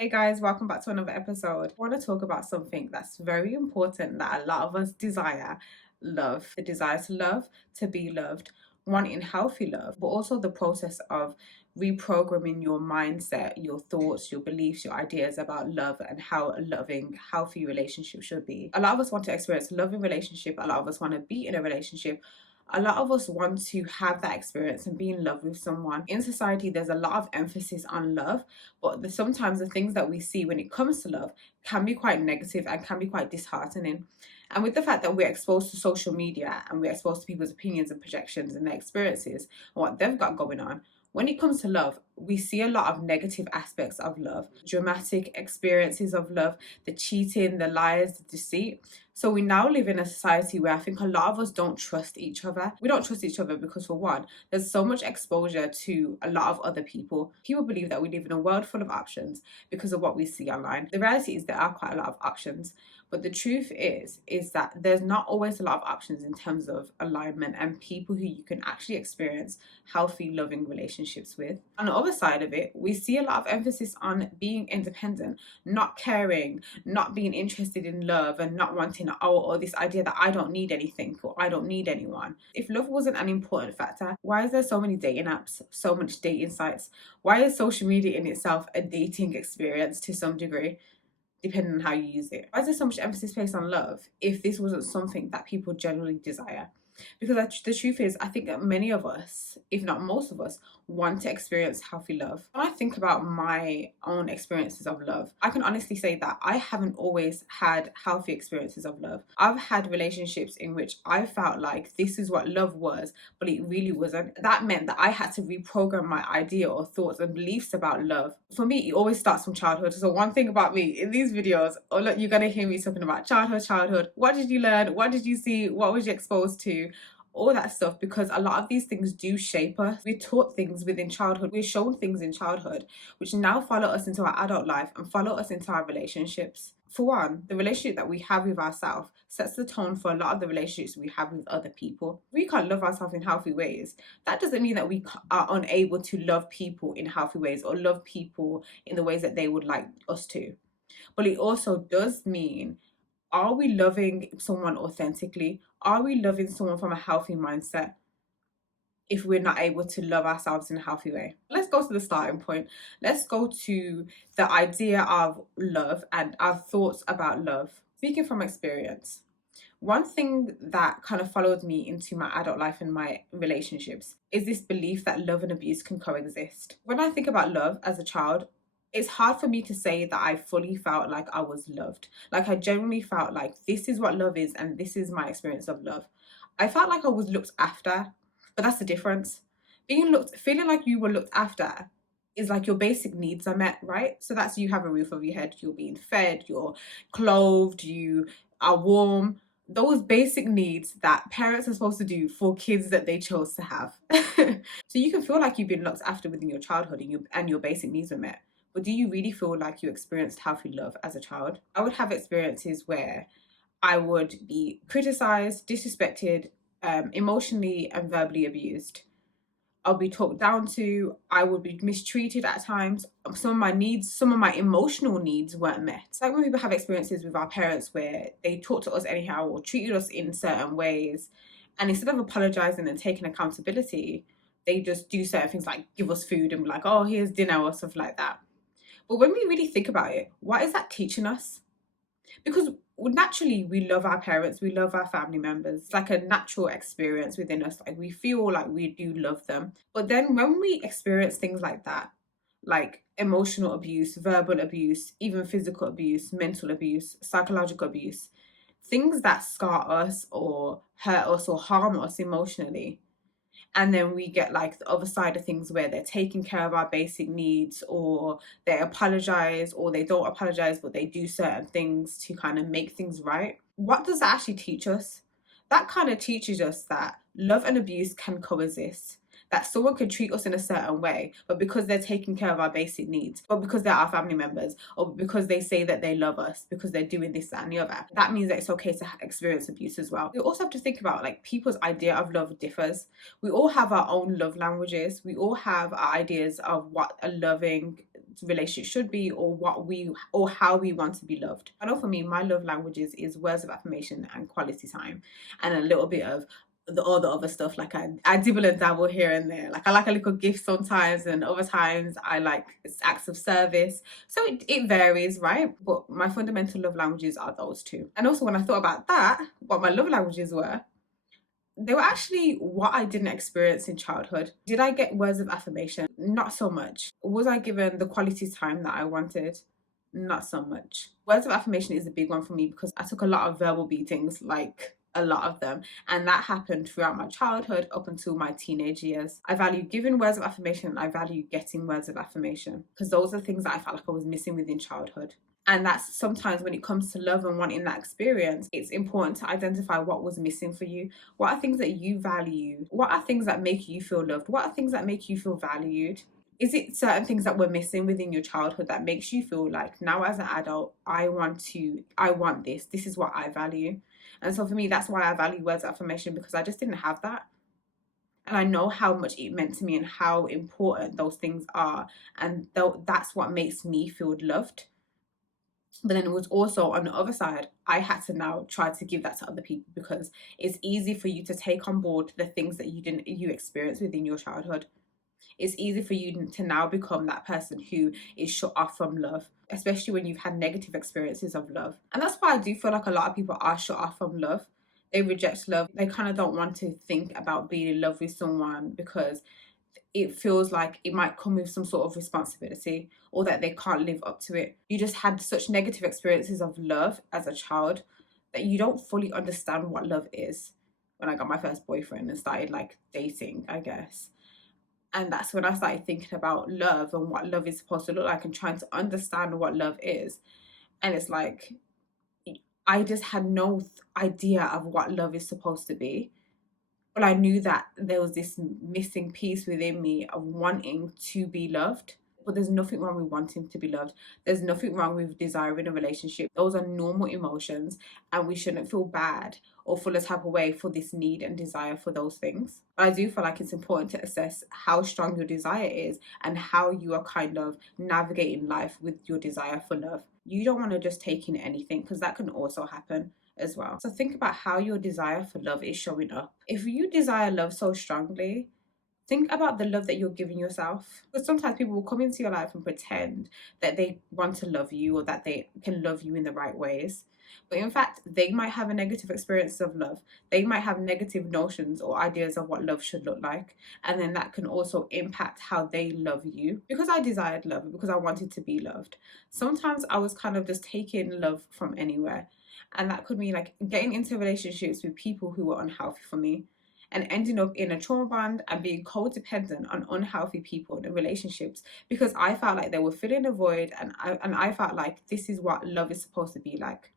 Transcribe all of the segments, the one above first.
Hey guys, welcome back to another episode. I want to talk about something that's very important that a lot of us desire love, the desire to love, to be loved, wanting healthy love, but also the process of reprogramming your mindset, your thoughts, your beliefs, your ideas about love and how a loving, healthy relationship should be. A lot of us want to experience a loving relationship, a lot of us want to be in a relationship, a lot of us want to have that experience and be in love with someone. In society, there's a lot of emphasis on love, but sometimes the things that we see when it comes to love can be quite negative and can be quite disheartening. And with the fact that we're exposed to social media and we're exposed to people's opinions and projections and their experiences and what they've got going on, when it comes to love, we see a lot of negative aspects of love, dramatic experiences of love, the cheating, the lies, the deceit. So we now live in a society where I think a lot of us don't trust each other. We don't trust each other because, for one, there's so much exposure to a lot of other people. People believe that we live in a world full of options because of what we see online. The reality is there are quite a lot of options, but the truth is that there's not always a lot of options in terms of alignment and people who you can actually experience healthy, loving relationships with. On the other side of it, we see a lot of emphasis on being independent, not caring, not being interested in love, and not wanting, or this idea that I don't need anything or I don't need anyone. If love wasn't an important factor, why is there so many dating apps, so much dating sites? Why is social media in itself a dating experience to some degree, depending on how you use it? Why is there so much emphasis placed on love if this wasn't something that people generally desire? Because the truth is, I think that many of us, if not most of us, want to experience healthy love. When I think about my own experiences of love, I can honestly say that I haven't always had healthy experiences of love. I've had relationships in which I felt like this is what love was, but it really wasn't. That meant that I had to reprogram my idea or thoughts and beliefs about love. For me, it always starts from childhood. So one thing about me in these videos, oh look, you're gonna hear me talking about childhood. What did you learn? What did you see? What was you exposed to? All that stuff, because a lot of these things do shape us. We're taught things within childhood, we're shown things in childhood which now follow us into our adult life and follow us into our relationships. For one, the relationship that we have with ourselves sets the tone for a lot of the relationships we have with other people. If we can't love ourselves in healthy ways, that doesn't mean that we are unable to love people in healthy ways or love people in the ways that they would like us to. But it also does mean, are we loving someone authentically? Are we loving someone from a healthy mindset if we're not able to love ourselves in a healthy way? Let's go to the starting point. Let's go to the idea of love and our thoughts about love. Speaking from experience, one thing that kind of followed me into my adult life and my relationships is this belief that love and abuse can coexist. When I think about love as a child, it's hard for me to say that I fully felt like I was loved. Like I genuinely felt like this is what love is and this is my experience of love. I felt like I was looked after, but that's the difference. Feeling like you were looked after is like your basic needs are met, right? So that's you have a roof over your head, you're being fed, you're clothed, you are warm. Those basic needs that parents are supposed to do for kids that they chose to have. So you can feel like you've been looked after within your childhood and your basic needs were met. But do you really feel like you experienced healthy love as a child? I would have experiences where I would be criticized, disrespected, emotionally and verbally abused. I'll be talked down to, I would be mistreated at times. Some of my needs, some of my emotional needs weren't met. It's like when people have experiences with our parents where they talk to us anyhow or treated us in certain ways, and instead of apologizing and taking accountability, they just do certain things like give us food and be like, oh, here's dinner or stuff like that. But when we really think about it, what is that teaching us? Because naturally we love our parents, we love our family members. It's like a natural experience within us. Like we feel like we do love them. But then when we experience things like that, like emotional abuse, verbal abuse, even physical abuse, mental abuse, psychological abuse, things that scar us or hurt us or harm us emotionally, and then we get like the other side of things where they're taking care of our basic needs, or they apologize, or they don't apologize but they do certain things to kind of make things right. What does that actually teach us? That kind of teaches us that love and abuse can coexist, that someone can treat us in a certain way, but because they're taking care of our basic needs, or because they're our family members, or because they say that they love us, because they're doing this, that, and the other, that means that it's okay to experience abuse as well. We also have to think about like people's idea of love differs. We all have our own love languages. We all have our ideas of what a loving, relationship should be, or how we want to be loved. I know for me, my love languages is words of affirmation and quality time, and a little bit of all the other stuff. Like I dibble and dabble here and there. Like I like a little gift sometimes, and other times I like acts of service. So it varies, right? But my fundamental love languages are those two. And also when I thought about that, what my love languages were, they were actually what I didn't experience in childhood. Did I get words of affirmation? Not so much. Was I given the quality time that I wanted? Not so much. Words of affirmation is a big one for me because I took a lot of verbal beatings, like a lot of them. And that happened throughout my childhood up until my teenage years. I value giving words of affirmation and I value getting words of affirmation because those are things that I felt like I was missing within childhood. And that's sometimes when it comes to love and wanting that experience, it's important to identify what was missing for you. What are things that you value? What are things that make you feel loved? What are things that make you feel valued? Is it certain things that were missing within your childhood that makes you feel like now as an adult, I want this. This is what I value. And so for me, that's why I value words of affirmation, because I just didn't have that. And I know how much it meant to me and how important those things are. And that's what makes me feel loved. But then it was also on the other side, I had to now try to give that to other people, because it's easy for you to take on board the things that you experienced within your childhood. It's easy for you to now become that person who is shut off from love, especially when you've had negative experiences of love. And that's why I do feel like a lot of people are shut off from love. They reject love. They kind of don't want to think about being in love with someone because it feels like it might come with some sort of responsibility, or that they can't live up to it. You just had such negative experiences of love as a child that you don't fully understand what love is. When I got my first boyfriend and started like dating, I guess. And that's when I started thinking about love and what love is supposed to look like and trying to understand what love is. And it's like, I just had no idea of what love is supposed to be. But I knew that there was this missing piece within me of wanting to be loved. But there's nothing wrong with wanting to be loved. There's nothing wrong with desiring a relationship. Those are normal emotions, and we shouldn't feel bad or feel a type of way for this need and desire for those things. But I do feel like it's important to assess how strong your desire is and how you are kind of navigating life with your desire for love. You don't want to just take in anything, because that can also happen as well. So think about how your desire for love is showing up. If you desire love so strongly, think about the love that you're giving yourself. Because sometimes people will come into your life and pretend that they want to love you or that they can love you in the right ways. But in fact, they might have a negative experience of love. They might have negative notions or ideas of what love should look like. And then that can also impact how they love you. Because I desired love, because I wanted to be loved, sometimes I was kind of just taking love from anywhere. And that could mean like getting into relationships with people who were unhealthy for me, and ending up in a trauma bond and being codependent on unhealthy people and relationships, because I felt like they were filling a void, and I felt like this is what love is supposed to be like.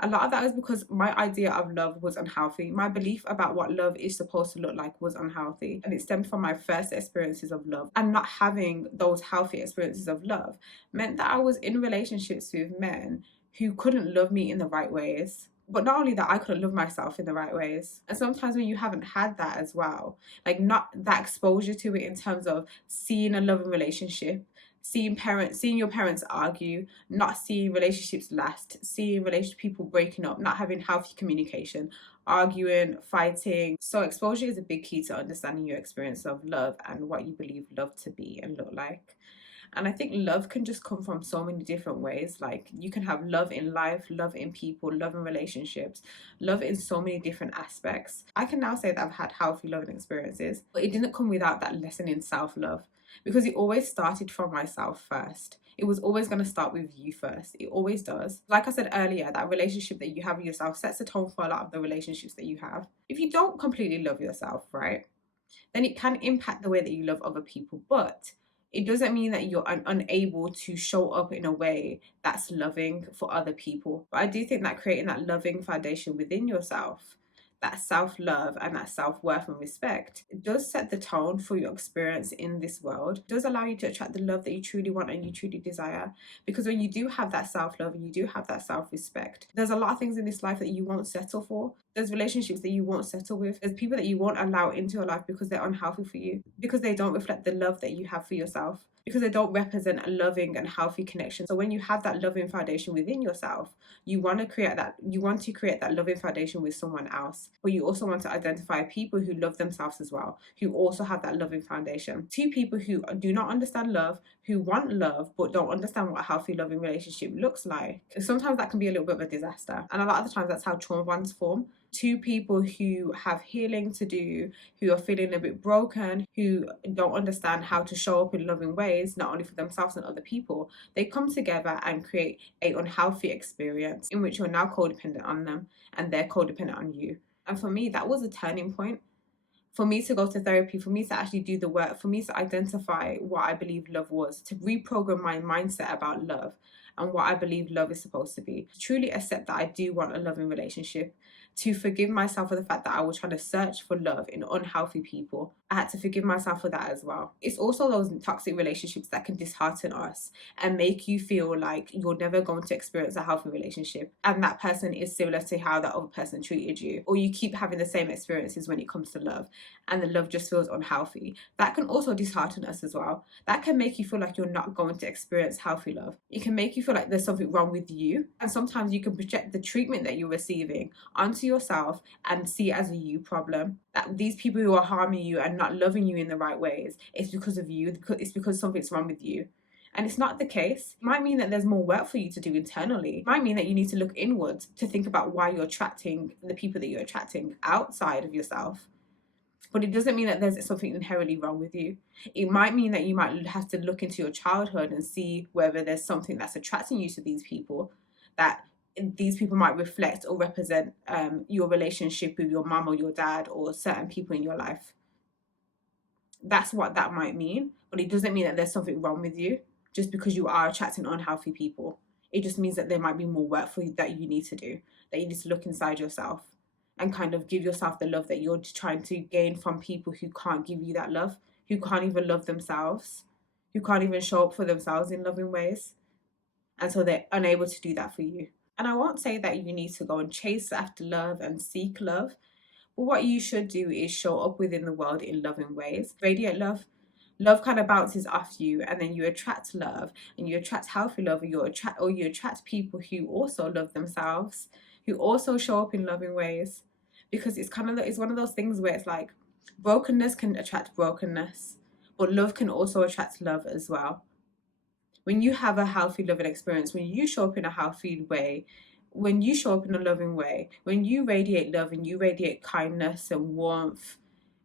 A lot of that is because my idea of love was unhealthy. My belief about what love is supposed to look like was unhealthy. And it stemmed from my first experiences of love. And not having those healthy experiences of love meant that I was in relationships with men who couldn't love me in the right ways. But not only that, I couldn't love myself in the right ways. And sometimes when you haven't had that as well, like not that exposure to it in terms of seeing a loving relationship, seeing your parents argue, not seeing relationships last, seeing people breaking up, not having healthy communication, arguing, fighting. So exposure is a big key to understanding your experience of love and what you believe love to be and look like. And I think love can just come from so many different ways. Like you can have love in life, love in people, love in relationships, love in so many different aspects. I can now say that I've had healthy loving experiences, but it didn't come without that lesson in self-love, because it always started from myself first. It was always going to start with you first. It always does. Like I said earlier, that relationship that you have with yourself sets a tone for a lot of the relationships that you have. If you don't completely love yourself, right, then it can impact the way that you love other people. But it doesn't mean that you're unable to show up in a way that's loving for other people. But I do think that creating that loving foundation within yourself, that self-love and that self-worth and respect, it does set the tone for your experience in this world. It does allow you to attract the love that you truly want and you truly desire. Because when you do have that self-love and you do have that self-respect, there's a lot of things in this life that you won't settle for. There's relationships that you won't settle with. There's people that you won't allow into your life because they're unhealthy for you, because they don't reflect the love that you have for yourself. because they don't represent a loving and healthy connection. So when you have that loving foundation within yourself, you want to create that loving foundation with someone else. But you also want to identify people who love themselves as well, who also have that loving foundation. Two people who do not understand love, who want love but don't understand what a healthy loving relationship looks like. Sometimes that can be a little bit of a disaster. And a lot of the times that's how trauma bonds form. Two people who have healing to do, who are feeling a bit broken, who don't understand how to show up in loving ways, not only for themselves and other people, they come together and create a unhealthy experience in which you're now codependent on them and they're codependent on you. And for me, that was a turning point. For me to go to therapy, for me to actually do the work, for me to identify what I believe love was, to reprogram my mindset about love and what I believe love is supposed to be, to truly accept that I do want a loving relationship, to forgive myself for the fact that I was trying to search for love in unhealthy people. I had to forgive myself for that as well. It's also those toxic relationships that can dishearten us and make you feel like you're never going to experience a healthy relationship, and that person is similar to how that other person treated you, or you keep having the same experiences when it comes to love and the love just feels unhealthy. That can also dishearten us as well. That can make you feel like you're not going to experience healthy love. It can make you feel like there's something wrong with you, and sometimes you can project the treatment that you're receiving onto yourself and see it as a you problem. That these people who are harming you and not loving you in the right ways, it's because of you, it's because something's wrong with you. And it's not the case. It might mean that there's more work for you to do internally. It might mean that you need to look inwards to think about why you're attracting the people that you're attracting outside of yourself. But it doesn't mean that there's something inherently wrong with you. It might mean that you might have to look into your childhood and see whether there's something that's attracting you to these people, that these people might reflect or represent your relationship with your mum or your dad or certain people in your life. That's what that might mean, but it doesn't mean that there's something wrong with you just because you are attracting unhealthy people. It just means that there might be more work for you that you need to do, that you need to look inside yourself and kind of give yourself the love that you're trying to gain from people who can't give you that love, who can't even love themselves, who can't even show up for themselves in loving ways. And so they're unable to do that for you. And I won't say that you need to go and chase after love and seek love, but what you should do is show up within the world in loving ways. Radiate love. Love kind of bounces off you, and then you attract love, and you attract healthy love, or you attract people who also love themselves, who also show up in loving ways. Because it's one of those things where it's like brokenness can attract brokenness, but love can also attract love as well. When you have a healthy loving experience, when you show up in a healthy way, when you show up in a loving way, when you radiate love and you radiate kindness and warmth,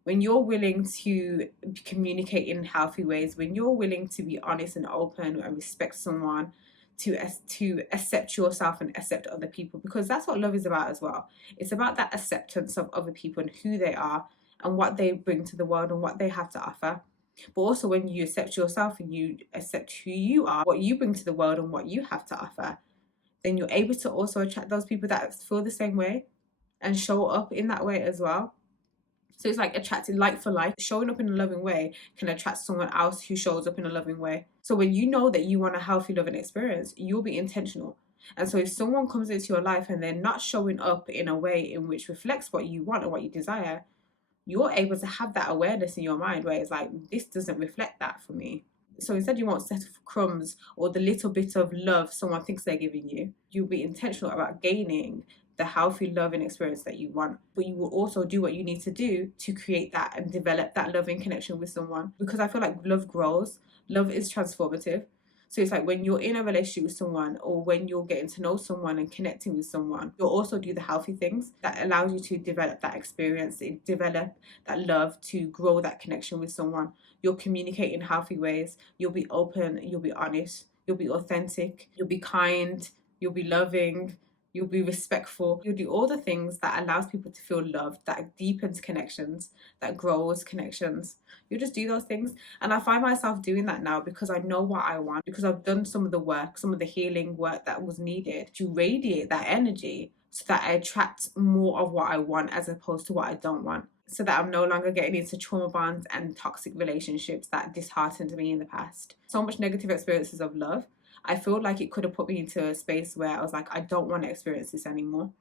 when you're willing to communicate in healthy ways, when you're willing to be honest and open and respect someone, to accept yourself and accept other people, because that's what love is about as well. It's about that acceptance of other people and who they are and what they bring to the world and what they have to offer. But also when you accept yourself and you accept who you are, what you bring to the world and what you have to offer, then you're able to also attract those people that feel the same way and show up in that way as well. So it's like attracting like for like. Showing up in a loving way can attract someone else who shows up in a loving way. So when you know that you want a healthy loving experience, you'll be intentional. And so if someone comes into your life and they're not showing up in a way in which reflects what you want and what you desire, you're able to have that awareness in your mind where it's like, this doesn't reflect that for me. So instead you won't settle for crumbs or the little bit of love someone thinks they're giving you. You'll be intentional about gaining the healthy loving experience that you want, but you will also do what you need to do to create that and develop that loving connection with someone. Because I feel like love grows, love is transformative. So it's like when you're in a relationship with someone or when you're getting to know someone and connecting with someone, you'll also do the healthy things that allows you to develop that experience, develop that love, to grow that connection with someone. You'll communicate in healthy ways, you'll be open, you'll be honest, you'll be authentic, you'll be kind, you'll be loving, you'll be respectful. You'll do all the things that allows people to feel loved, that deepens connections, that grows connections. You just do those things. And I find myself doing that now because I know what I want, because I've done some of the work, some of the healing work that was needed to radiate that energy so that I attract more of what I want as opposed to what I don't want. So that I'm no longer getting into trauma bonds and toxic relationships that disheartened me in the past. So much negative experiences of love. I feel like it could have put me into a space where I was like, I don't want to experience this anymore.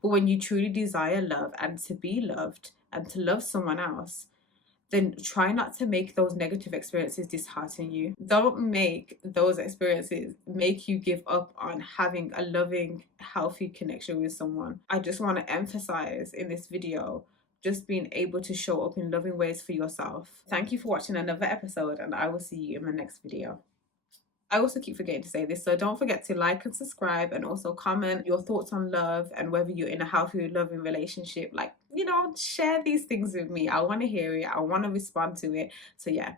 But when you truly desire love and to be loved and to love someone else, then try not to make those negative experiences dishearten you. Don't make those experiences make you give up on having a loving, healthy connection with someone. I just want to emphasize in this video just being able to show up in loving ways for yourself. Thank you for watching another episode, and I will see you in my next video. I also keep forgetting to say this, so don't forget to like and subscribe, and also comment your thoughts on love and whether you're in a healthy, loving relationship. Like, share these things with me. I want to hear it. I want to respond to it. So yeah.